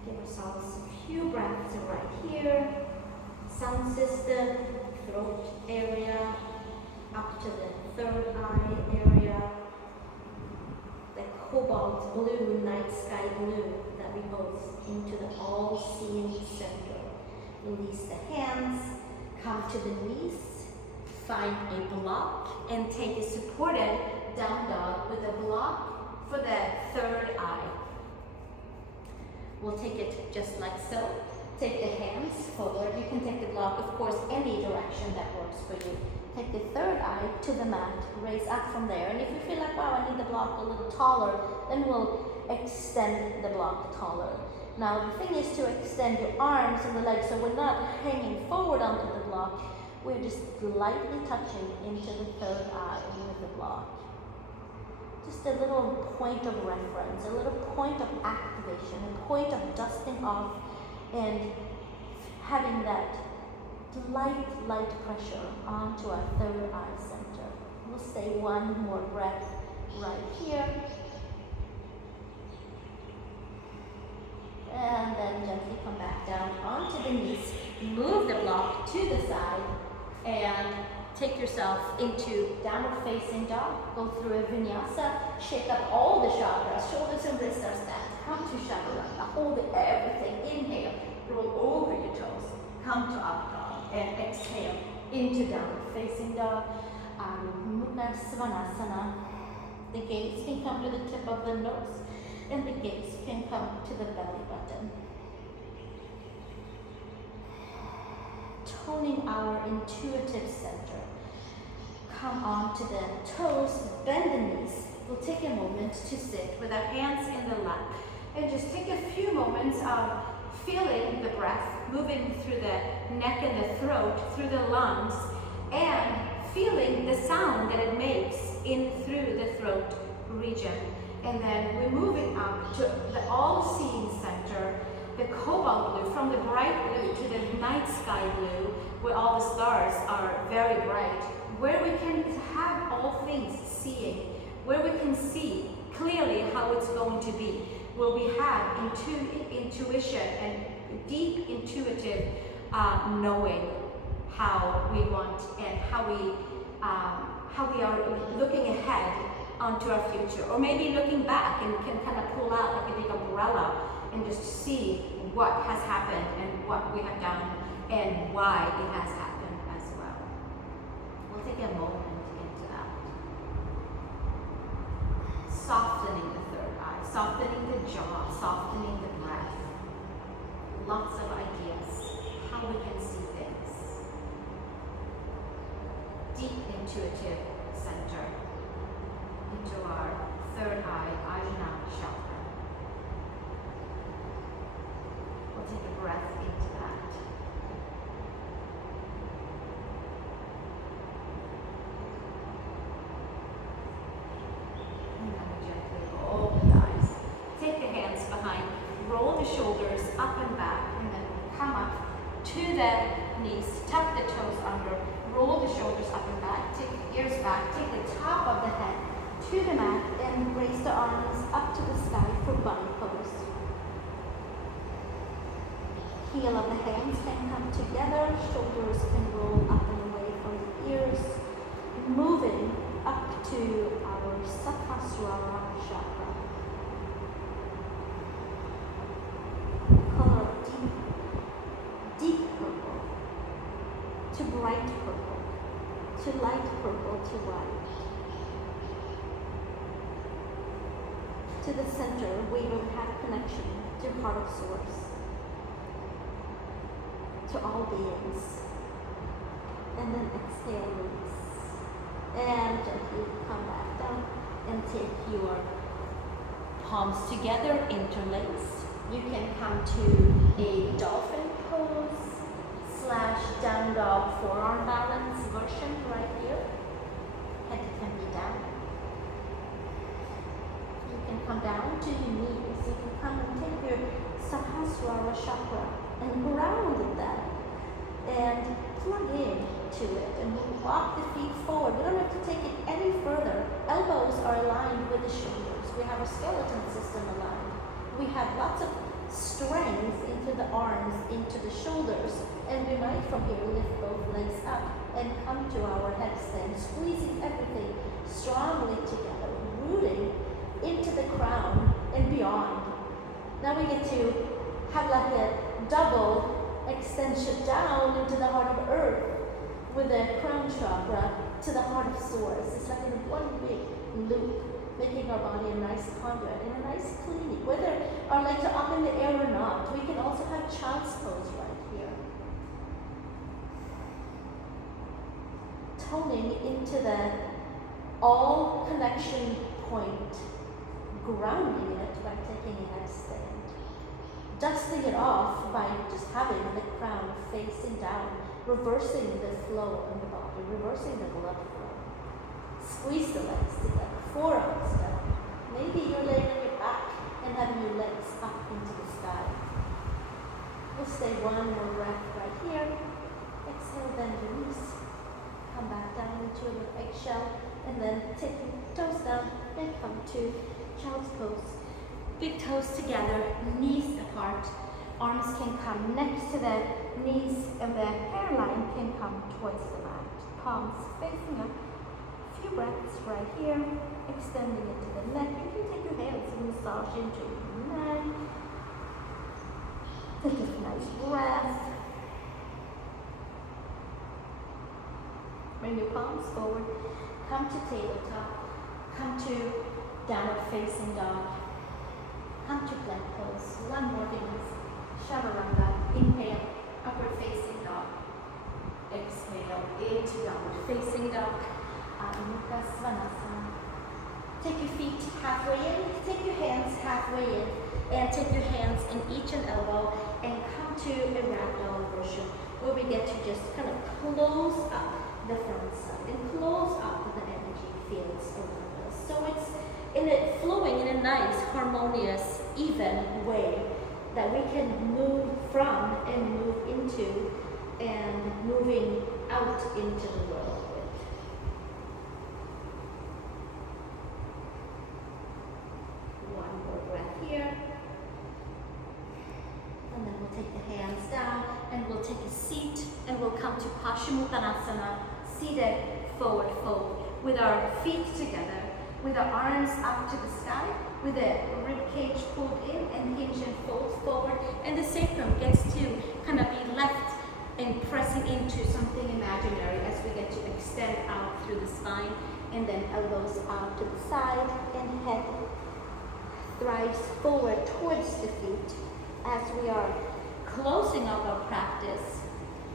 Give ourselves a few breaths right here. Sun system, throat area, up to the third eye area. The cobalt blue, night sky blue that we host into the all-seeing center. Release the hands, come to the knees, find a block, and take a supported down dog with a block for the third eye. We'll take it just like so. Take the hands forward. You can take the block, of course, any direction that works for you. Take the third eye to the mat, raise up from there. And if you feel like, wow, I need the block a little taller, then we'll extend the block taller. Now, the thing is to extend your arms and the legs so we're not hanging forward onto the block. We're just lightly touching into the third eye with the block. Just a little point of reference, a little point of activation, a point of dusting off and having that light pressure onto our third eye center. We'll stay one more breath right here. And then gently come back down onto the knees. Move the block to the side and take yourself into downward facing dog. Go through a vinyasa. Shake up all the chakras. Shoulders and wrists are stacked. Come to chaturanga. Hold everything. Inhale. Roll over your toes. Come to up dog. And exhale into downward facing dog. Mukha Svanasana. The gaze can come to the tip of the nose. And the gaze can come to the belly button. Toning our intuitive center. Come on to the toes, bend the knees. We'll take a moment to sit with our hands in the lap and just take a few moments of feeling the breath moving through the neck and the throat, through the lungs, and feeling the sound that it makes in through the throat region. And then we're moving up to the all-seeing center, the cobalt blue, from the bright blue to the night sky blue, where all the stars are very bright, where we can have all things seeing, where we can see clearly how it's going to be, where we have intuition and deep intuitive knowing how we want and how we are looking ahead onto our future, or maybe looking back and can kind of pull out like a big umbrella and just see what has happened and what we have done and why it has happened as well. We'll take a moment into that. Softening the third eye, softening the jaw, softening the breath. Lots of ideas how we can see things. Deep intuitive center into our third eye, Ajna chakra. We'll take a breath into that. And then we gently open the eyes. Take the hands behind, roll the shoulders up and back, and then come up to the knees, tuck the toes under, roll the shoulders up and back, take the ears back, take the top of the head to the mat, and raise the arms up to the sky for bunny pose. Heel of the hands can come together, shoulders can roll up and away from the ears, moving up to our Sahasrara chakra. Color of deep purple, to bright purple, to light purple, to white. To the center, we will have connection to heart of source, to all beings. And then exhale, release. And gently come back down and take your palms together, interlaced. You can come to a dolphin pose / down dog forearm balance version right here. Head can be down. You can come down to your knees. You can come and take your Sahasrara chakra and ground that and plug in to it and walk the feet forward. We don't have to take it any further. Elbows are aligned with the shoulders. We have a skeleton system aligned. We have lots of strength into the arms, into the shoulders, and we might from here lift both legs up and come to our headstand, squeezing everything strongly together, rooting into the crown and beyond. Now we get to have like a double extension down into the heart of earth with the crown chakra to the heart of source. It's like in one big loop, making our body a nice conduit and a nice cleaning. Whether our legs are up in the air or not, we can also have child's pose right here. Toning into the all connection point, grounding it by taking a headstand. Dusting it off by just having the crown facing down, reversing the flow in the body, reversing the blood flow. Squeeze the legs together, forearms down. Maybe you're laying on your back and having your legs up into the sky. We'll stay one more breath right here. Exhale, bend your knees. Come back down into your eggshell, and then take your toes down and come to child's pose. Big toes together, knees apart. Arms can come next to the knees, and the hairline can come towards the mat. Palms facing up. A few breaths right here, extending into the neck. You can take your hands and massage into your neck. Take a nice breath. Bring your palms forward. Come to tabletop. Come to downward facing dog. Come to plank pose. One more dance. Chaturanga. Inhale. Upward facing dog. Exhale into downward facing dog. Mukha Svanasana. Take your feet halfway in. Take your hands halfway in. And take your hands in each and elbow and come to a ragdoll version where we get to just kind of close up the front side and close up the energy fields around us. So it's flowing in a nice, harmonious, even way. that we can move from and move into and moving out into the world with. One more breath here. And then we'll take the hands down and we'll take a seat and we'll come to Paschimottanasana, seated forward fold, with our feet together, with our arms up to the sky, with the rib cage pulled in and hinge and fold forward, and the sacrum gets to kind of be left and pressing into something imaginary as we get to extend out through the spine, and then elbows out to the side and head thrives forward towards the feet as we are closing up our practice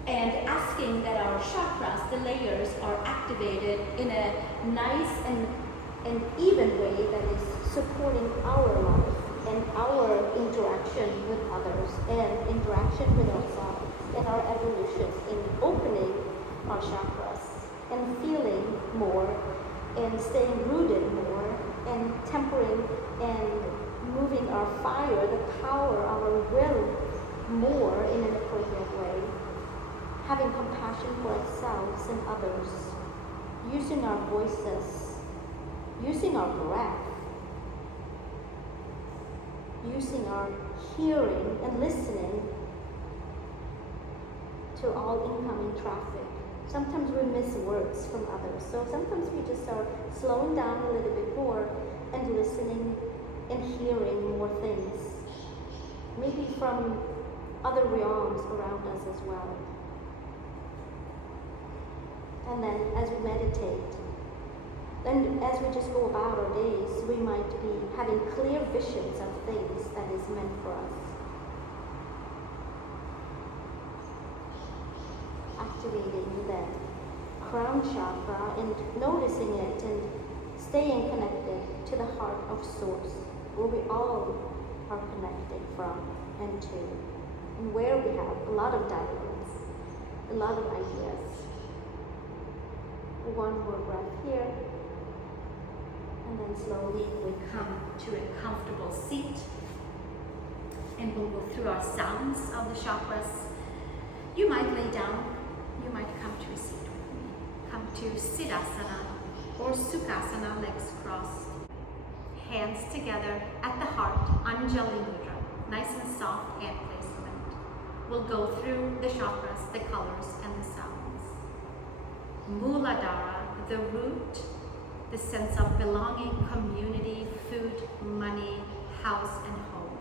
and asking that our chakras, the layers, are activated in a nice and even way that is supporting our life and our interaction with others and interaction with ourselves and our evolution in opening our chakras and feeling more and staying rooted more and tempering and moving our fire, the power, our will more in an appropriate way, having compassion for ourselves and others, using our voices, using our breath, using our hearing and listening to all incoming traffic. Sometimes we miss words from others, so sometimes we just are slowing down a little bit more and listening and hearing more things, maybe from other realms around us as well. And then as we meditate, and as we just go about our days, we might be having clear visions of things that is meant for us. Activating the crown chakra and noticing it and staying connected to the heart of source, where we all are connected from and to, and where we have a lot of dialogues, a lot of ideas. One more breath here, and then slowly we come to a comfortable seat, and we'll go through our sounds of the chakras. You might lay down, you might come to a seat with me. Come to Siddhasana or Sukhasana, legs crossed. Hands together at the heart, Anjali Mudra, nice and soft hand placement. We'll go through the chakras, the colors, and the sounds. Muladhara, the root, the sense of belonging, community, food, money, house, and home.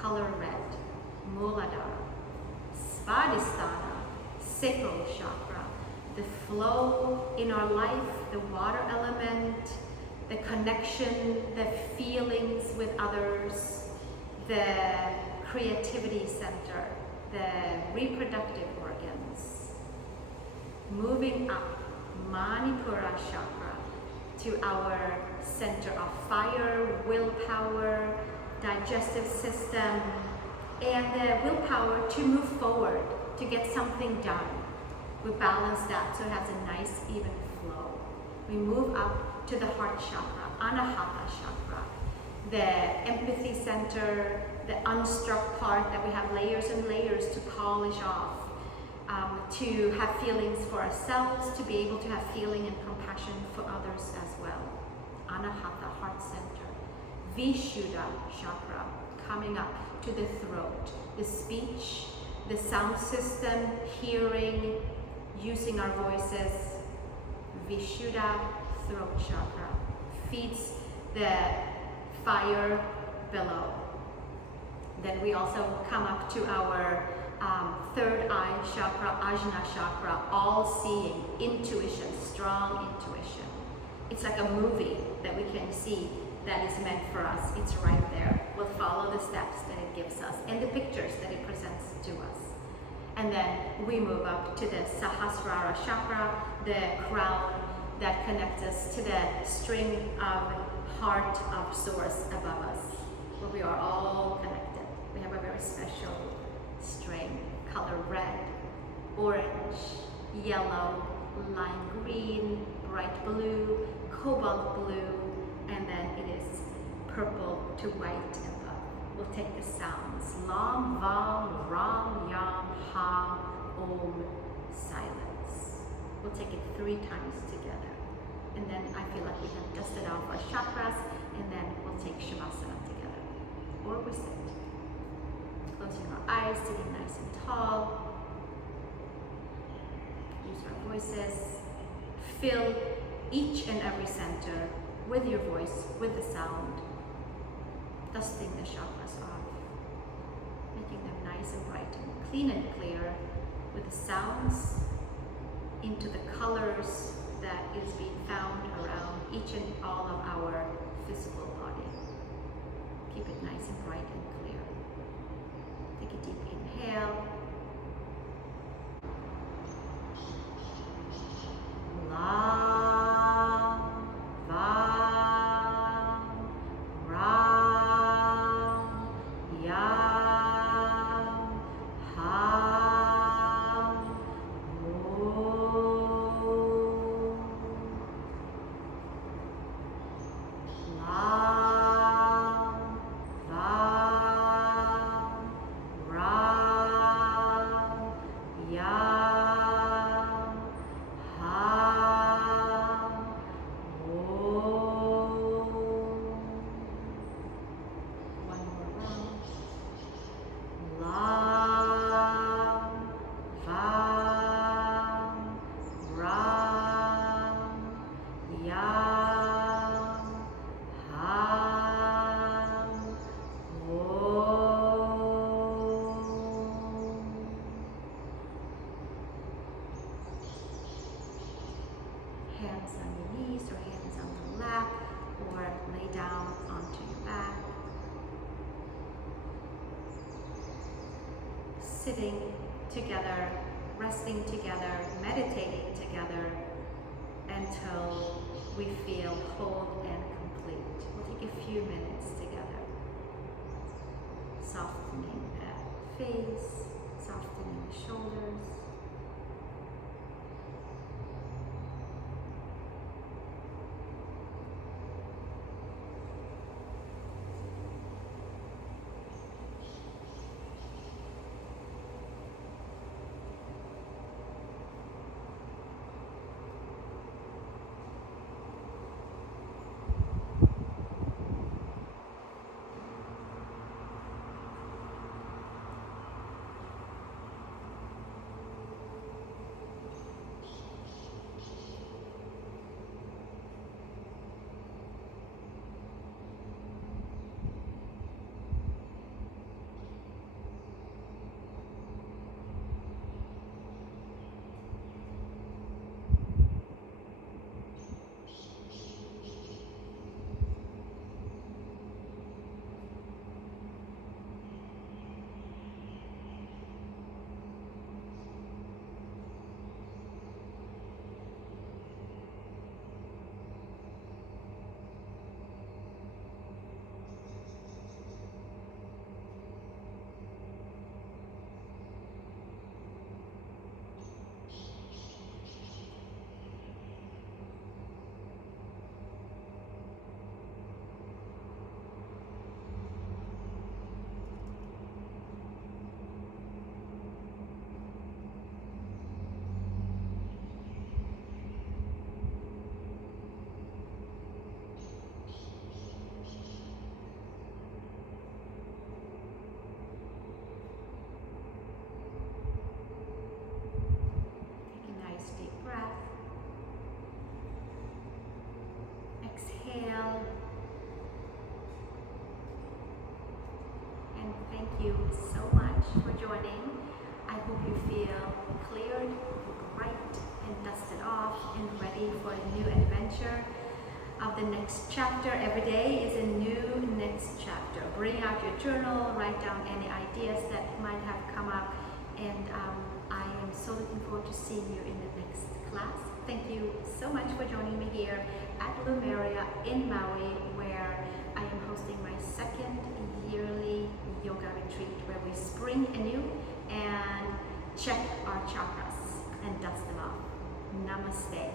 Color red, Muladhara. Svadhisthana, sacral chakra, the flow in our life, the water element, the connection, the feelings with others, the creativity center, the reproductive organs. Moving up, Manipura chakra, to our center of fire, willpower, digestive system, and the willpower to move forward, to get something done. We balance that so it has a nice even flow. We move up to the heart chakra, Anahata chakra, the empathy center, the unstruck part that we have layers and layers to polish off, to have feelings for ourselves, to be able to have feeling and compassion for others as well. Anahata, heart center. Vishuddha chakra, coming up to the throat, the speech, the sound system, hearing, using our voices. Vishuddha, throat chakra, feeds the fire below. Then we also come up to our third eye chakra, Ajna chakra, all seeing, intuition, strong intuition. It's like a movie that we can see that is meant for us. It's right there. We'll follow the steps that it gives us and the pictures that it presents to us. And then we move up to the Sahasrara chakra, the crown that connects us to the string of heart of source above us, where we are all connected. We have a very special string, color red, orange, yellow, lime green, bright blue, cobalt blue, and then it is purple to white above. we'll take the sounds. Lam, Vam, Ram, Yam, Ham, Om, silence. We'll take it 3 times together. And then I feel like we have dusted off our chakras, and then we'll take Shavasana together. Or we sit. Closing our eyes, sitting nice and tall. Use our voices. Fill each and every center with your voice, with the sound. Dusting the chakras off. Making them nice and bright and clean and clear with the sounds into the colors that is being found around each and all of our physical body. Keep it nice and bright and clear. Take a deep inhale. Lam, Vam, Ram, Yam, Ham, Om. Lam, Vam, Ram, Yam, Ham, Om. One more round. Lam, Vam, Ram, Yam, Ham, Om. Hands on your knees or hands on the lap, or lay down onto your back. Sitting together, resting together, meditating together until we feel whole and complete. We'll take a few minutes together. Softening the face, softening the shoulders. you so much for joining. I hope you feel cleared, bright, and dusted off and ready for a new adventure of the next chapter. Every day is a new next chapter. Bring out your journal, write down any ideas that might have come up, and I am so looking forward to seeing you in the next class. Thank you so much for joining me here at Lumeria in Maui, where I am hosting my second yearly yoga retreat, where we spring anew and check our chakras and dust them off. Namaste.